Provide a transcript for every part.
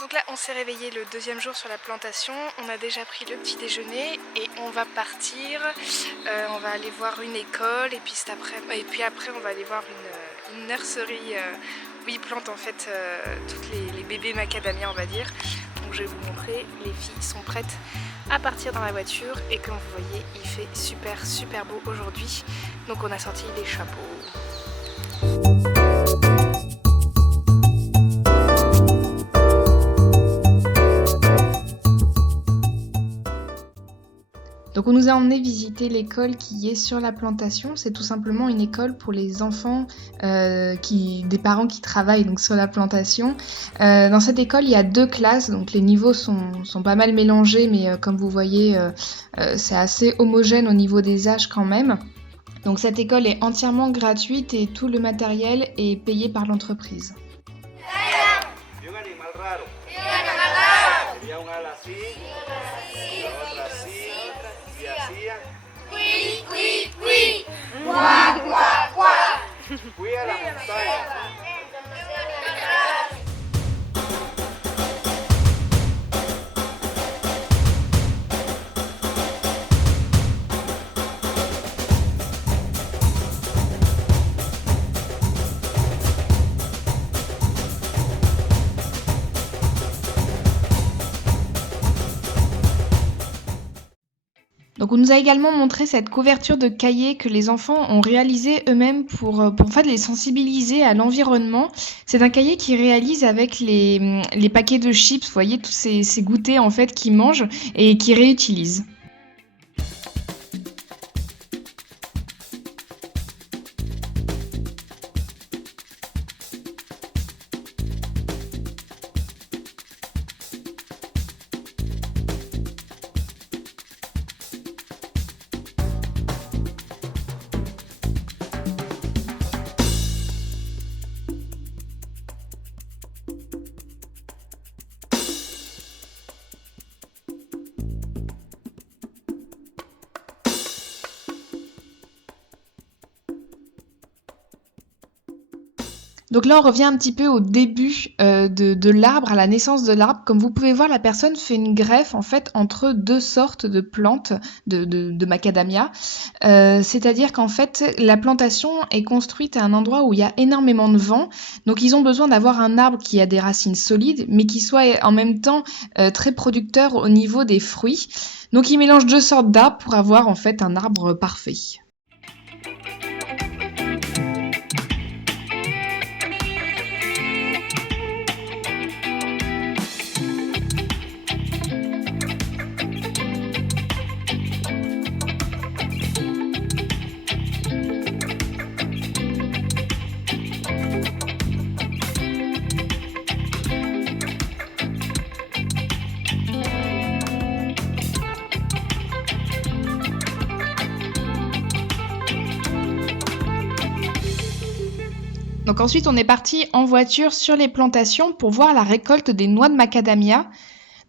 Donc là on s'est réveillé le deuxième jour sur la plantation, on a déjà pris le petit déjeuner et on va partir, on va aller voir une école et puis après on va aller voir une nurserie où ils plantent en fait tous les bébés macadamia on va dire. Donc je vais vous montrer, les filles sont prêtes à partir dans la voiture et comme vous voyez il fait super beau aujourd'hui. Donc on a sorti les chapeaux. Donc on nous a emmené visiter l'école qui est sur la plantation. C'est tout simplement une école pour les enfants des parents qui travaillent donc sur la plantation. Dans cette école, il y a 2 classes, donc les niveaux sont pas mal mélangés, mais comme vous voyez, c'est assez homogène au niveau des âges quand même. Donc cette école est entièrement gratuite et tout le matériel est payé par l'entreprise. Fui a la montaña. Donc on nous a également montré cette couverture de cahier que les enfants ont réalisé eux-mêmes pour en fait les sensibiliser à l'environnement. C'est un cahier qu'ils réalisent avec les paquets de chips, vous voyez tous ces goûters en fait qu'ils mangent et qu'ils réutilisent. Donc là, on revient un petit peu au début de l'arbre, à la naissance de l'arbre. Comme vous pouvez voir, la personne fait une greffe en fait entre 2 sortes de plantes de macadamia. C'est-à-dire qu'en fait, la plantation est construite à un endroit où il y a énormément de vent. Donc ils ont besoin d'avoir un arbre qui a des racines solides, mais qui soit en même temps très producteur au niveau des fruits. Donc ils mélangent 2 sortes d'arbres pour avoir en fait un arbre parfait. Donc ensuite, on est parti en voiture sur les plantations pour voir la récolte des noix de macadamia.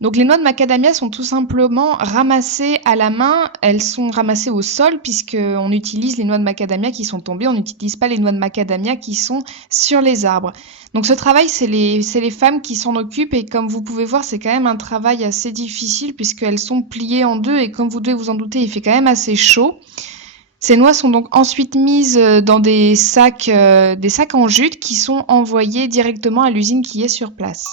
Donc les noix de macadamia sont tout simplement ramassées à la main, elles sont ramassées au sol puisqu'on utilise les noix de macadamia qui sont tombées, on n'utilise pas les noix de macadamia qui sont sur les arbres. Donc ce travail, c'est les femmes qui s'en occupent et comme vous pouvez voir, c'est quand même un travail assez difficile puisqu'elles sont pliées en 2 et comme vous devez vous en douter, il fait quand même assez chaud. Ces noix sont donc ensuite mises dans des sacs en jute qui sont envoyés directement à l'usine qui est sur place.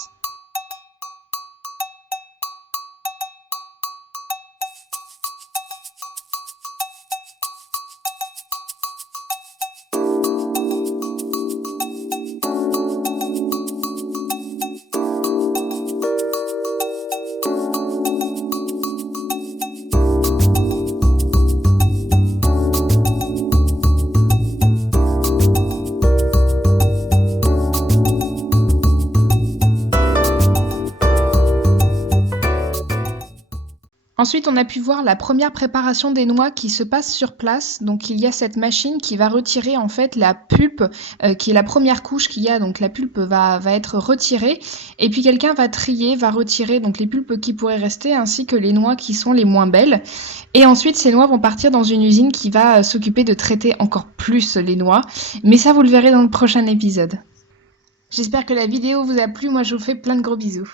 Ensuite, on a pu voir la première préparation des noix qui se passe sur place. Donc, il y a cette machine qui va retirer en fait la pulpe, qui est la première couche qu'il y a. Donc, la pulpe va être retirée. Et puis, quelqu'un va trier, va retirer donc les pulpes qui pourraient rester, ainsi que les noix qui sont les moins belles. Et ensuite, ces noix vont partir dans une usine qui va s'occuper de traiter encore plus les noix. Mais ça, vous le verrez dans le prochain épisode. J'espère que la vidéo vous a plu. Moi, je vous fais plein de gros bisous.